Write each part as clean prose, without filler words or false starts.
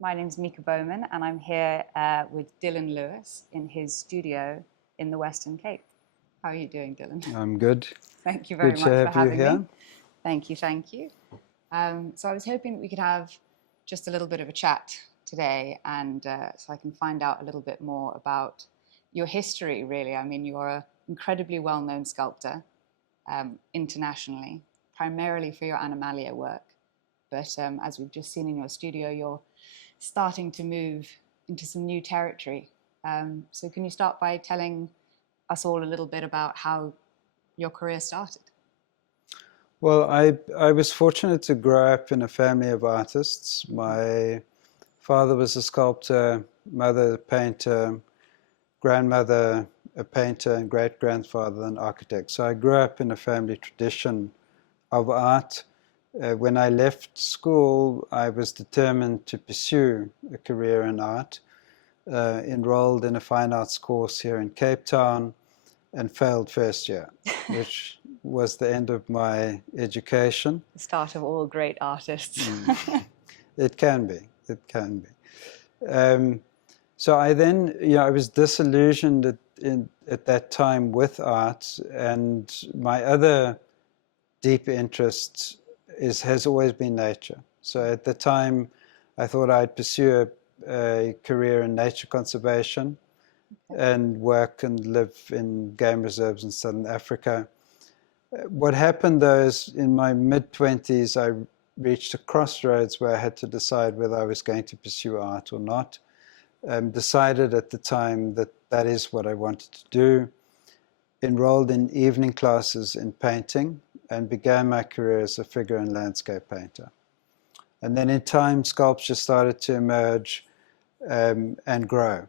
My name's Mica Bowman, and I'm here with Dylan Lewis in his studio in the Western Cape. How are you doing, Dylan? I'm good. Thank you very Good to much for have you having here. me. Thank you, thank you. So I was hoping that we could have just a little bit of a chat today, and so I can find out a little bit more about your history, really. I mean, you're an incredibly well-known sculptor internationally, primarily for your animalia work. But as we've just seen in your studio, you're starting to move into some new territory. So can you start by telling us all a little bit about how your career started? Well, I was fortunate to grow up in a family of artists. My father was a sculptor, mother a painter, grandmother a painter, and great-grandfather an architect. So I grew up in a family tradition of art. When I left school, I was determined to pursue a career in art. Enrolled in a fine arts course here in Cape Town and failed first year, which was the end of my education. The start of all great artists. It can be. It can be. So I then, I was disillusioned at that time with art, and my other deep interest has always been nature. So at the time, I thought I'd pursue a career in nature conservation and work and live in game reserves in southern Africa. What happened though is in my mid-20s, I reached a crossroads where I had to decide whether I was going to pursue art or not. Decided at the time that that is what I wanted to do. Enrolled in evening classes in painting and began my career as a figure and landscape painter. And then in time, sculpture started to emerge and grow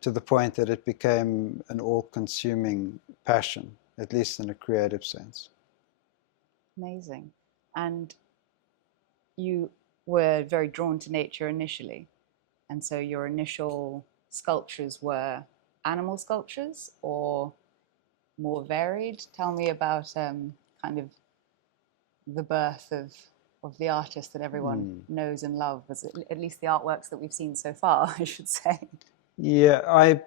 to the point that it became an all-consuming passion, at least in a creative sense. Amazing. And you were very drawn to nature initially. And so your initial sculptures were animal sculptures or more varied? Tell me about kind of the birth of the artist that everyone knows and loves, at least the artworks that we've seen so far, I should say. Yeah, I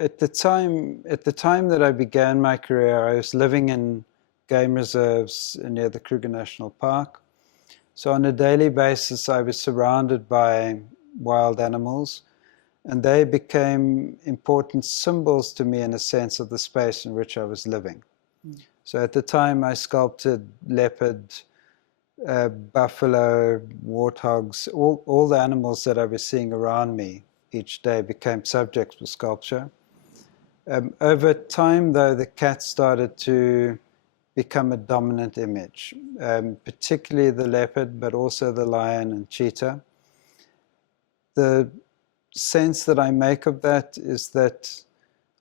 at the time that I began my career, I was living in game reserves near the Kruger National Park. So on a daily basis, I was surrounded by wild animals, and they became important symbols to me in a sense of the space in which I was living. So at the time, I sculpted leopard, buffalo, warthogs, all the animals that I was seeing around me each day became subjects for sculpture. Over time, though, the cat started to become a dominant image, particularly the leopard, but also the lion and cheetah. The sense that I make of that is that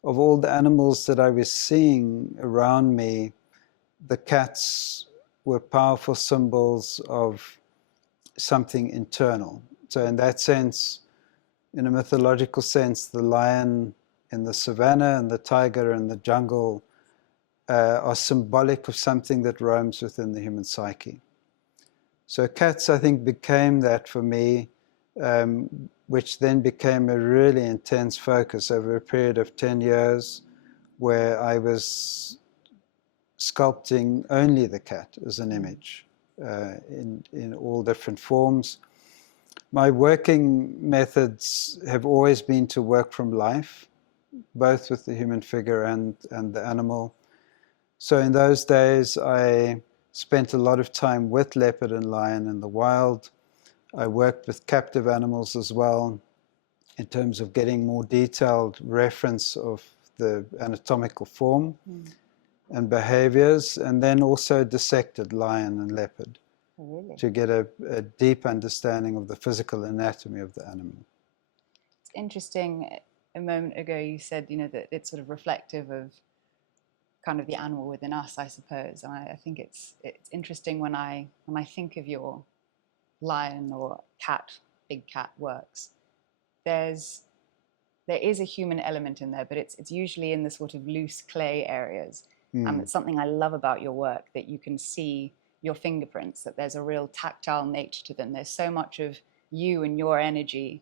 of all the animals that I was seeing around me, the cats were powerful symbols of something internal. So in that sense, in a mythological sense, the lion in the savannah and the tiger in the jungle are symbolic of something that roams within the human psyche. So cats, I think, became that for me, which then became a really intense focus over a period of 10 years where I was sculpting only the cat as an image in all different forms. My working methods have always been to work from life, both with the human figure and the animal. So in those days, I spent a lot of time with leopard and lion in the wild. I worked with captive animals as well in terms of getting more detailed reference of the anatomical form and behaviors, and then also dissected lion and leopard to get a deep understanding of the physical anatomy of the animal. It's interesting. A moment ago, you said, that it's sort of reflective of kind of the animal within us, I suppose. And I think it's interesting when I think of your lion or cat, big cat works. There is a human element in there, but it's usually in the sort of loose clay areas. It's something I love about your work, that you can see your fingerprints, that there's a real tactile nature to them. There's so much of you and your energy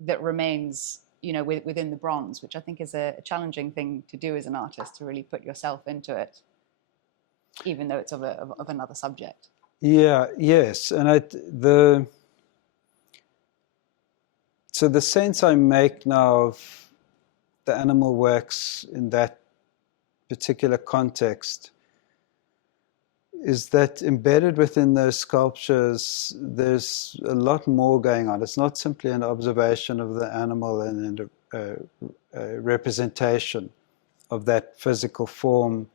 that remains, you know, within the bronze, which I think is a challenging thing to do as an artist, to really put yourself into it, even though it's of another subject. Yeah, yes. And so the sense I make now of the animal works in that particular context is that embedded within those sculptures, there's a lot more going on. It's not simply an observation of the animal and a representation of that physical form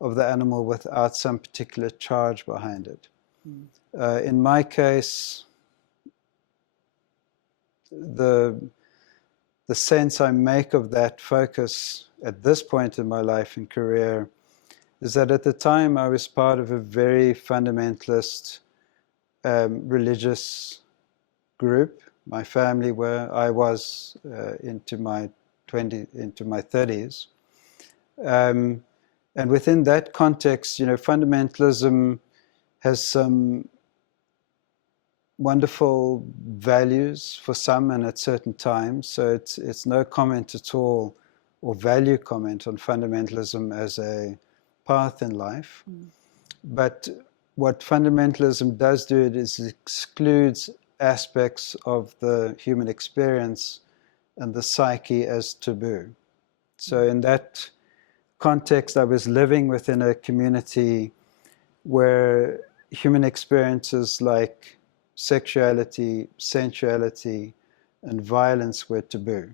of the animal without some particular charge behind it. In my case, the sense I make of that focus at this point in my life and career is that at the time I was part of a very fundamentalist religious group. My family were. I was into my 30s. And within that context, you know, fundamentalism has some wonderful values for some and at certain times. So it's no comment at all or value comment on fundamentalism as a path in life. But what fundamentalism does do is it excludes aspects of the human experience and the psyche as taboo. So in that context, I was living within a community where human experiences like sexuality, sensuality, and violence were taboo.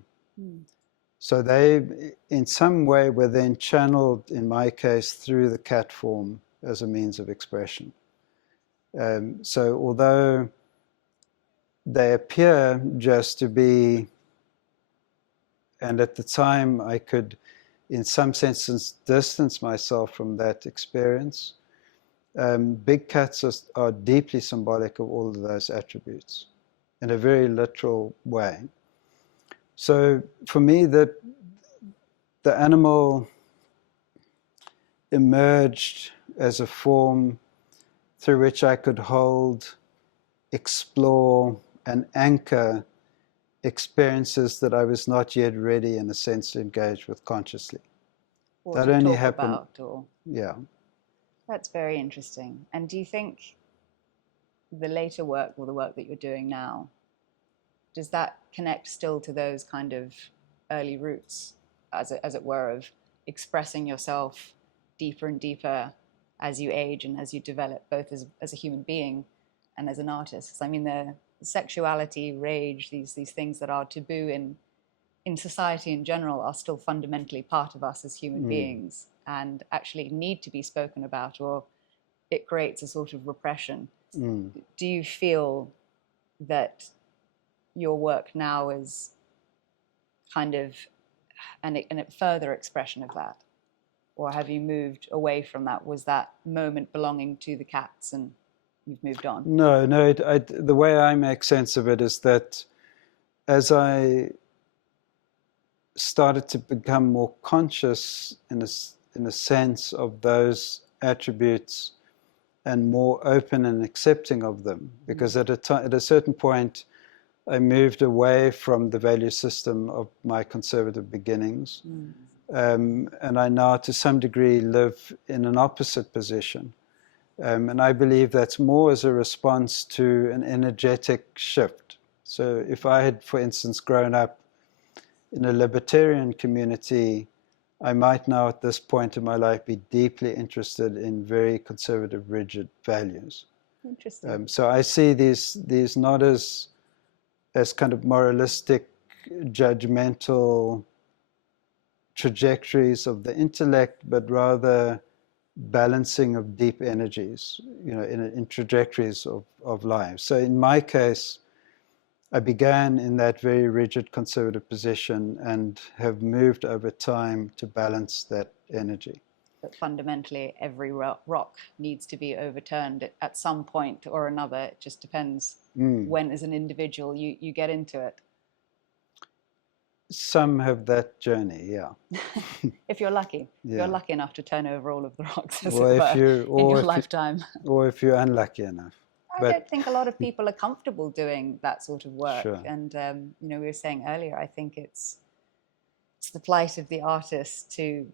So they, in some way, were then channeled, in my case, through the cat form as a means of expression. So although they appear just to be, and at the time I could, in some sense, distance myself from that experience, big cats are deeply symbolic of all of those attributes in a very literal way. So for me, the animal emerged as a form through which I could hold, explore, and anchor experiences that I was not yet ready, in a sense, to engage with consciously. Or that to only talk happened. About, or... Yeah. That's very interesting. And do you think the later work, or the work that you're doing now, does that connect still to those kind of early roots, as it were, of expressing yourself deeper and deeper as you age and as you develop, both as a human being and as an artist? Because I mean, the sexuality, rage, these things that are taboo in society in general are still fundamentally part of us as human beings, and actually need to be spoken about, or it creates a sort of repression. Do you feel that your work now is kind of a further expression of that? Or have you moved away from that? Was that moment belonging to the cats and you've moved on? No. The way I make sense of it is that as I started to become more conscious in a sense of those attributes and more open and accepting of them, because at a certain point I moved away from the value system of my conservative beginnings, and I now to some degree live in an opposite position, and I believe that's more as a response to an energetic shift. So if I had, for instance, grown up in a libertarian community, I might now at this point in my life be deeply interested in very conservative, rigid values. Interesting. So I see these not as kind of moralistic, judgmental trajectories of the intellect, but rather balancing of deep energies, you know, in trajectories of life. So in my case, I began in that very rigid conservative position and have moved over time to balance that energy. But fundamentally, every rock needs to be overturned at some point or another. It just depends when, as an individual, you get into it. Some have that journey, yeah. If you're lucky. Yeah. You're lucky enough to turn over all of the rocks, as Or it if were, you, in your lifetime. Or if you're unlucky enough. I don't think a lot of people are comfortable doing that sort of work. Sure. And we were saying earlier, I think it's the plight of the artist to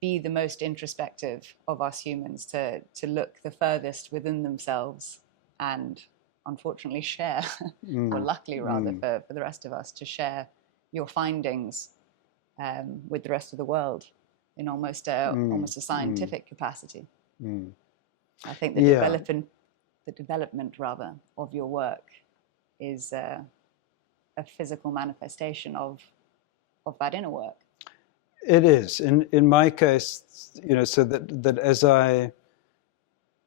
be the most introspective of us humans, to look the furthest within themselves and unfortunately share, or luckily rather for the rest of us, to share your findings with the rest of the world in almost a scientific capacity. I think the development rather of your work is a physical manifestation of that inner work. It is. In my case, so that as I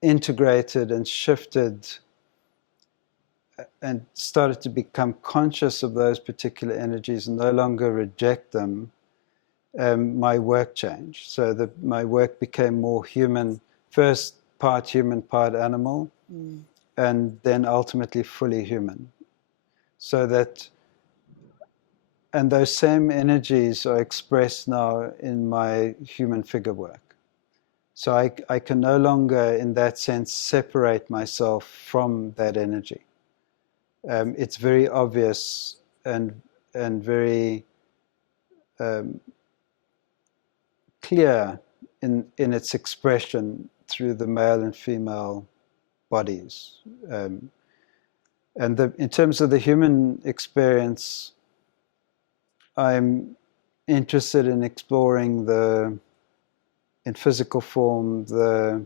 integrated and shifted and started to become conscious of those particular energies and no longer reject them, my work changed. So that my work became more human, first part human, part animal, and then ultimately fully human. So that, and those same energies are expressed now in my human figure work. So I can no longer, in that sense, separate myself from that energy. It's very obvious and very clear in its expression through the male and female bodies. And in terms of the human experience, I'm interested in exploring in physical form, the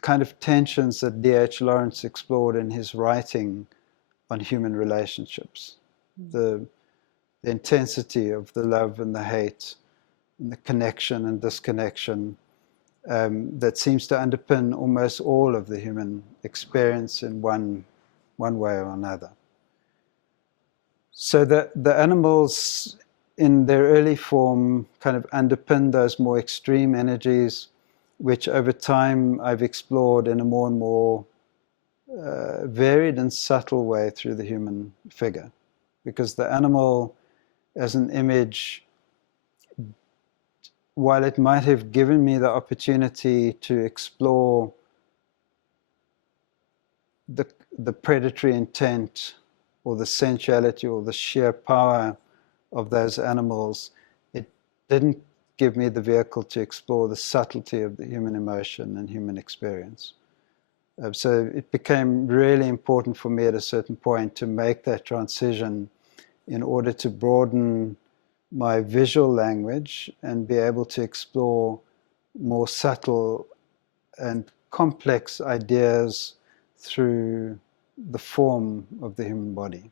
kind of tensions that D.H. Lawrence explored in his writing on human relationships. The intensity of the love and the hate, and the connection and disconnection that seems to underpin almost all of the human experience in one way or another. So the animals in their early form kind of underpin those more extreme energies, which over time I've explored in a more and more varied and subtle way through the human figure. Because the animal as an image, while it might have given me the opportunity to explore the predatory intent or the sensuality or the sheer power of those animals, it didn't give me the vehicle to explore the subtlety of the human emotion and human experience. So it became really important for me at a certain point to make that transition in order to broaden my visual language and be able to explore more subtle and complex ideas through the form of the human body.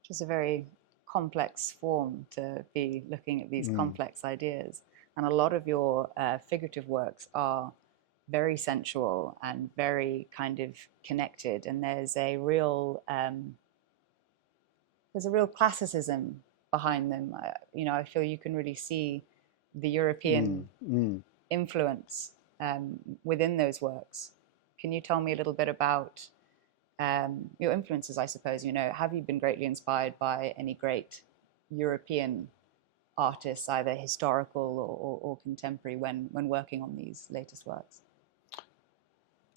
Which is a very complex form to be looking at these complex ideas. And a lot of your figurative works are very sensual and very kind of connected. And there's a real classicism behind them. I feel you can really see the European influence within those works. Can you tell me a little bit about your influences, I suppose? Have you been greatly inspired by any great European artists, either historical or contemporary, when working on these latest works?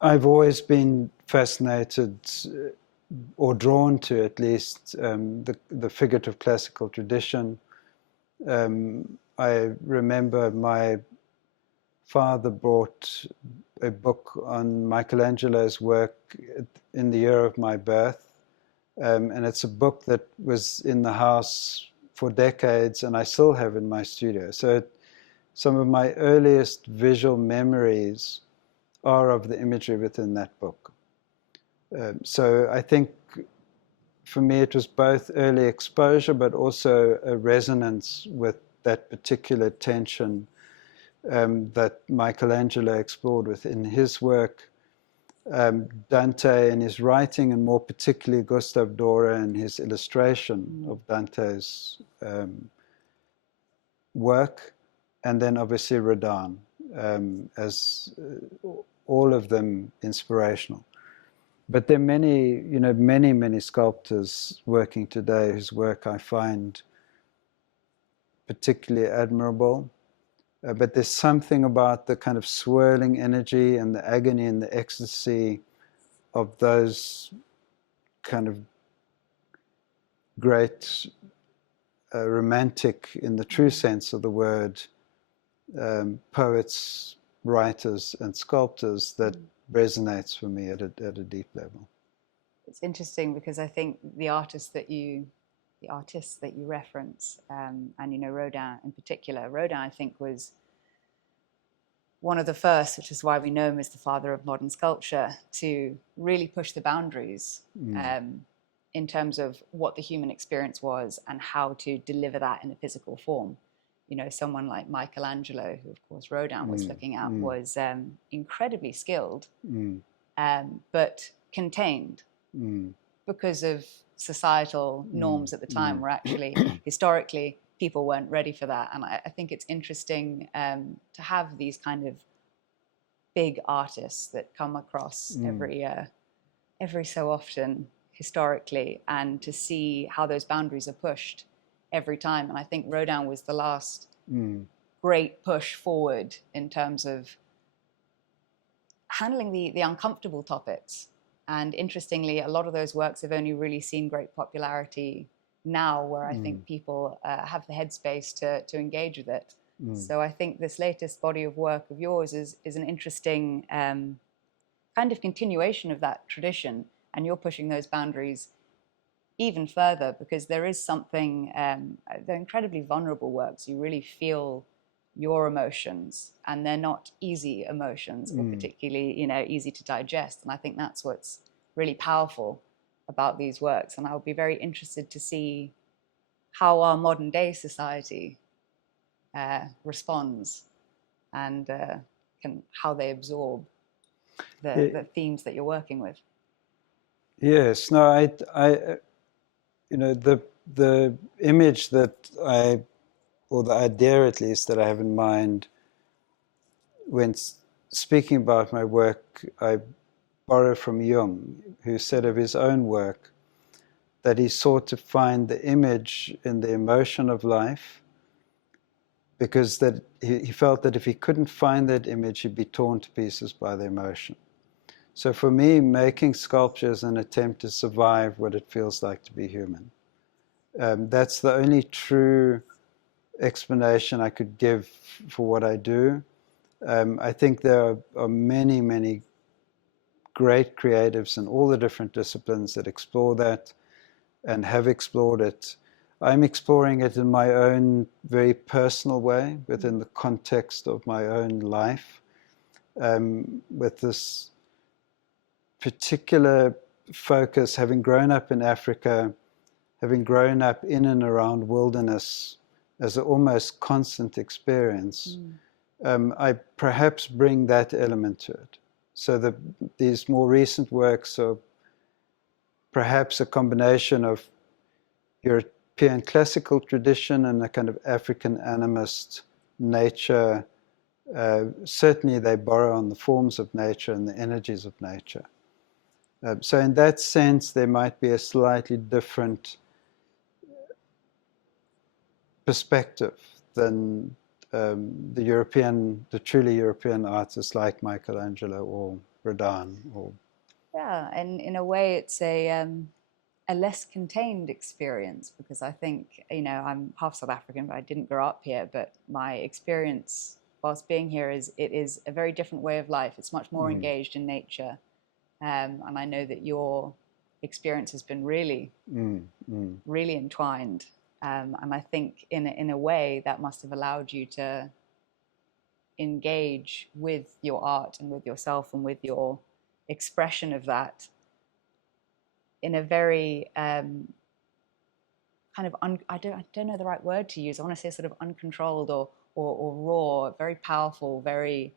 I've always been fascinated or drawn to, at least, the figurative classical tradition. I remember my father brought a book on Michelangelo's work in the year of my birth, and it's a book that was in the house for decades, and I still have in my studio. So some of my earliest visual memories are of the imagery within that book. So I think for me it was both early exposure but also a resonance with that particular tension that Michelangelo explored within his work, Dante in his writing, and more particularly Gustave Dore in his illustration of Dante's work, and then obviously Rodin, as all of them inspirational. But there are many sculptors working today whose work I find particularly admirable. But there's something about the kind of swirling energy and the agony and the ecstasy of those kind of great romantic, in the true sense of the word, poets, writers, and sculptors that resonates for me at a deep level. It's interesting because I think the artists that you reference, and Rodin in particular, Rodin I think was one of the first, which is why we know him as the father of modern sculpture, to really push the boundaries in terms of what the human experience was and how to deliver that in a physical form. Someone like Michelangelo, who of course Rodin was looking at, was incredibly skilled, but contained because of societal norms at the time were actually, historically, people weren't ready for that. And I think it's interesting to have these kind of big artists that come across every so often historically, and to see how those boundaries are pushed every time. And I think Rodin was the last great push forward in terms of handling the uncomfortable topics. And interestingly, a lot of those works have only really seen great popularity now, where I think people have the headspace to engage with it. So I think this latest body of work of yours is an interesting kind of continuation of that tradition, and you're pushing those boundaries even further, because there is something, they're incredibly vulnerable works. You really feel your emotions, and they're not easy emotions or particularly, easy to digest. And I think that's what's really powerful about these works. And I would be very interested to see how our modern day society responds, and how they absorb the themes that you're working with. Yes, no, I the image that or the idea at least that I have in mind when speaking about my work, I borrow from Jung, who said of his own work that he sought to find the image in the emotion of life, because that he felt that if he couldn't find that image, he'd be torn to pieces by the emotion. So for me, making sculpture is an attempt to survive what it feels like to be human. That's the only true explanation I could give for what I do. I think there are many, many great creatives in all the different disciplines that explore that and have explored it. I'm exploring it in my own very personal way, within the context of my own life, with this particular focus, having grown up in Africa, having grown up in and around wilderness as an almost constant experience, I perhaps bring that element to it. So these more recent works are perhaps a combination of European classical tradition and a kind of African animist nature. Certainly they borrow on the forms of nature and the energies of nature. So in that sense, there might be a slightly different perspective than the truly European artists like Michelangelo or Rodin. Yeah, and in a way, it's a less contained experience, because I think, I'm half South African, but I didn't grow up here. But my experience whilst being here is it is a very different way of life. It's much more engaged in nature. And I know that your experience has been really, really entwined. And I think in a way that must have allowed you to engage with your art and with yourself and with your expression of that in a very kind of I don't know the right word to use. I want to say sort of uncontrolled or raw, very powerful, very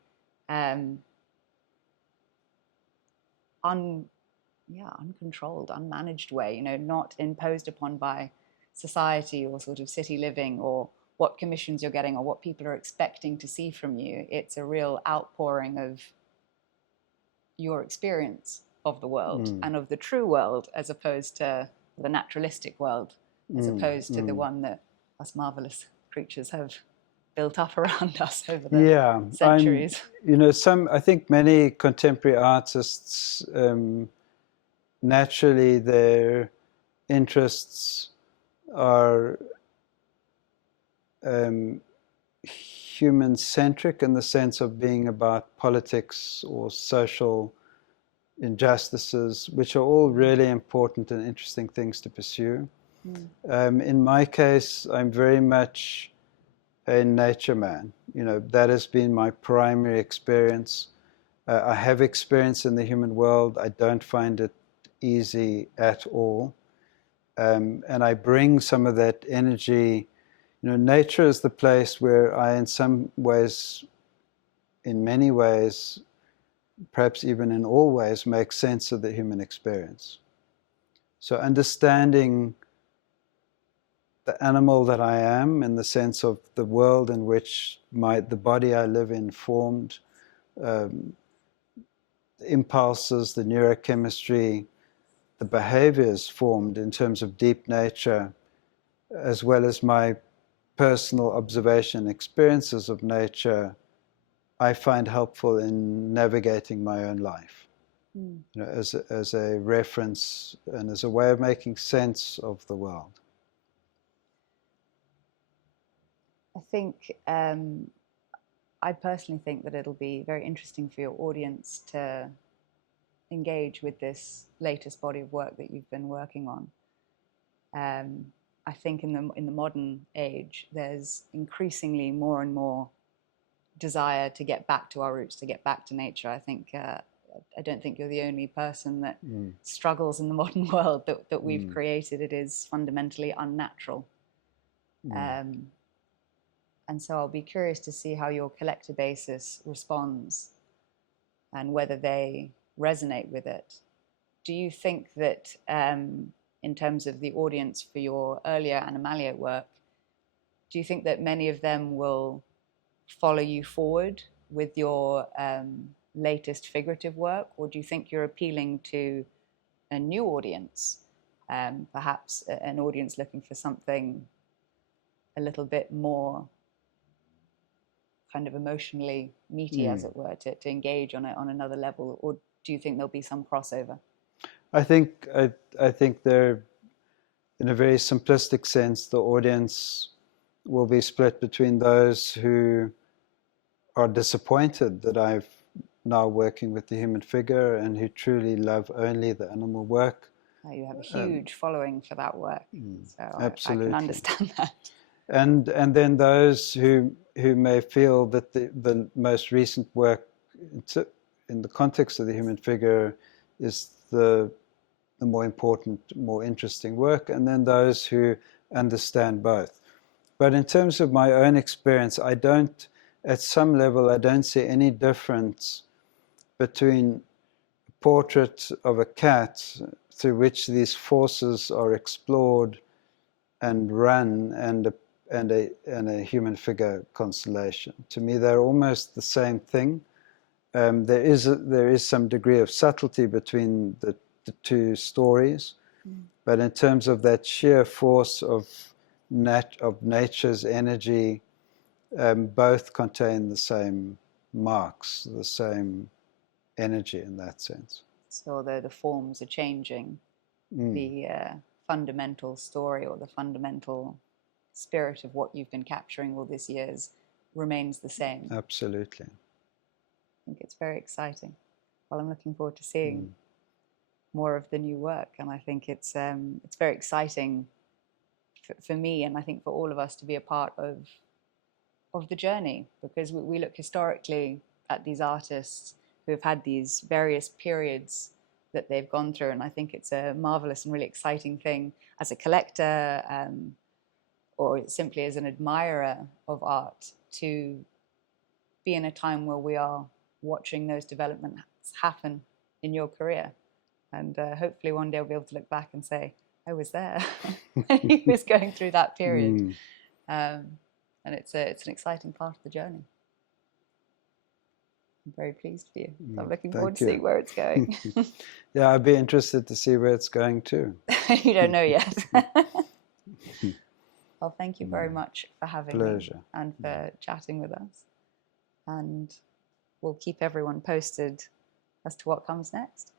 uncontrolled, unmanaged way, not imposed upon by society or sort of city living or what commissions you're getting or what people are expecting to see from you. It's a real outpouring of your experience of the world and of the true world, as opposed to the naturalistic world, as opposed to the one that us marvelous creatures have built up around us over the Yeah, centuries. I think many contemporary artists, naturally their interests are human-centric in the sense of being about politics or social injustices, which are all really important and interesting things to pursue. In my case, I'm very much a nature man. That has been my primary experience. I have experience in the human world. I don't find it easy at all. And I bring some of that energy. Nature is the place where I, in some ways, in many ways, perhaps even in all ways, make sense of the human experience. So understanding the animal that I am, in the sense of the world in which the body I live in formed, the impulses, the neurochemistry, the behaviors formed in terms of deep nature, as well as my personal observation experiences of nature, I find helpful in navigating my own life. As a reference and as a way of making sense of the world. I personally think that it'll be very interesting for your audience to engage with this latest body of work that you've been working on. I think in the modern age, there's increasingly more and more desire to get back to our roots, to get back to nature. I don't think you're the only person that struggles in the modern world that we've created. It is fundamentally unnatural. And so I'll be curious to see how your collector basis responds and whether they resonate with it. Do you think that in terms of the audience for your earlier Animalia work, do you think that many of them will follow you forward with your latest figurative work, or do you think you're appealing to a new audience, perhaps an audience looking for something a little bit more kind of emotionally meaty, as it were, to engage on another level, or do you think there'll be some crossover? I think they're, in a very simplistic sense, the audience will be split between those who are disappointed that I'm now working with the human figure and who truly love only the animal work. You have a huge following for that work, so absolutely. I can understand that. And then those who may feel that the most recent work in the context of the human figure is the more important, more interesting work, and then those who understand both. But in terms of my own experience, at some level, I don't see any difference between a portrait of a cat through which these forces are explored and run, and a human figure constellation. To me, they're almost the same thing. There is some degree of subtlety between the two stories, but in terms of that sheer force of nature's energy, both contain the same marks, the same energy in that sense. So although the forms are changing, the fundamental story or the fundamental spirit of what you've been capturing all these years remains the same. Absolutely. I think it's very exciting. Well, I'm looking forward to seeing more of the new work, and I think it's very exciting for me, and I think for all of us, to be a part of the journey, because we look historically at these artists who have had these various periods that they've gone through, and I think it's a marvelous and really exciting thing as a collector, or simply as an admirer of art, to be in a time where we are watching those developments happen in your career. And hopefully one day I'll be able to look back and say, I was there when he was going through that period. And it's an exciting part of the journey. I'm very pleased for you. So I'm looking forward to seeing where it's going. Yeah, I'd be interested to see where it's going too. You don't know yet. Well, thank you very much for having Pleasure. me and for chatting with us. And we'll keep everyone posted as to what comes next.